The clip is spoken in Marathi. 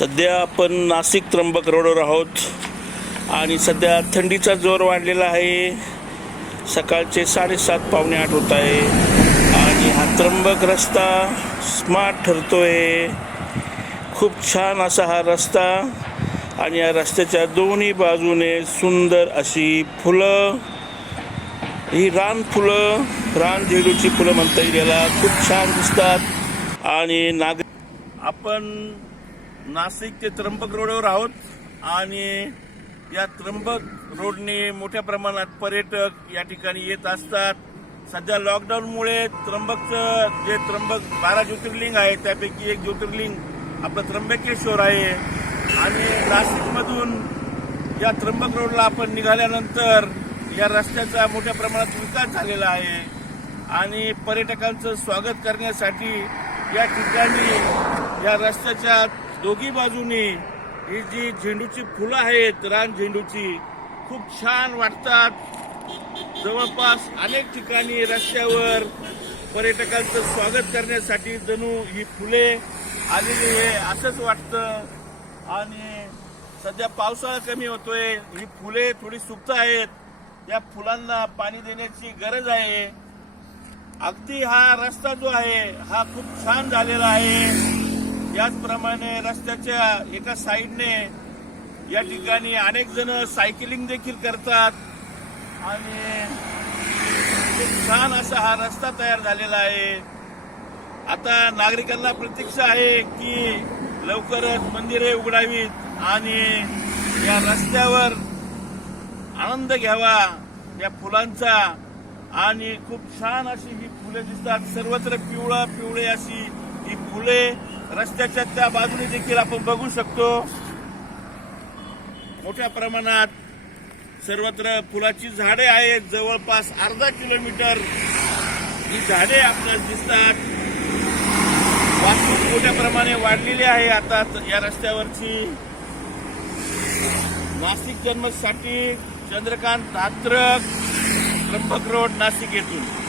सध्या आपण नाशिक त्र्यंबक रोडवर आहोत. आणि सध्या थंडीचा जोर वाढलेला आहे. सकाळचे साडेसात पावणे आठ होत आहे. आणि हा त्र्यंबक रस्ता स्मार्ट ठरतो आहे खूप छान असा हा रस्ता. आणि या रस्त्याच्या दोन्ही बाजूने सुंदर अशी फुलं. ही रान फुलं रान झेडूची फुलं म्हणता येईल याला. खूप छान दिसतात. आणि नाग आपण नाशिक ते त्र्यंबक रोडवर आहोत. आणि या त्र्यंबक रोडने मोठ्या प्रमाणात पर्यटक या ठिकाणी येत असतात. सध्या लॉकडाऊनमुळे त्र्यंबकचं जे त्र्यंबक बारा ज्योतिर्लिंग आहे त्यापैकी एक ज्योतिर्लिंग आपलं त्र्यंबकेश्वर आहे. आणि नाशिकमधून या त्र्यंबक रोडला आपण निघाल्यानंतर या रस्त्याचा मोठ्या प्रमाणात विकास झालेला आहे. आणि पर्यटकांचं स्वागत करण्यासाठी या ठिकाणी या रस्त्याच्या दोघी बाजूनी ही जी झेंडूची फुलं आहेत रान झेंडूची खूप छान वाटतात. जवळपास अनेक ठिकाणी रस्त्यावर पर्यटकांचं स्वागत करण्यासाठी जणू ही फुले आलेली आहे. असंच वाटतं. आणि सध्या पावसाळा कमी होतोय. ही फुले थोडी सुप्त आहेत. या फुलांना पाणी देण्याची गरज आहे. अगदी हा रस्ता जो आहे हा खूप छान झालेला आहे. याचप्रमाणे रस्त्याच्या एका साईडने या ठिकाणी अनेक जण सायकलिंग देखील करतात. आणि खूप छान असा हा रस्ता तयार झालेला आहे. आता नागरिकांना प्रतीक्षा आहे की लवकरच मंदिरे उघडावीत आणि या रस्त्यावर आनंद घ्यावा या फुलांचा. आणि खूप छान अशी ही फुले दिसतात. सर्वत्र पिवळा पिवळे अशी ही फुले. रस्त्याच्या त्या बाजूने देखील आपण बघू शकतो. मोठ्या प्रमाणात सर्वत्र फुलाची झाडे आहेत. जवळपास अर्धा किलोमीटर ही झाडे आपल्याला दिसतात. वाहतूक मोठ्या प्रमाणे वाढलेली आहे आता या रस्त्यावरची. नाशिक जन्मसाठी चंद्रकांत धात्रक त्र्यंबक रोड नाशिक येथून.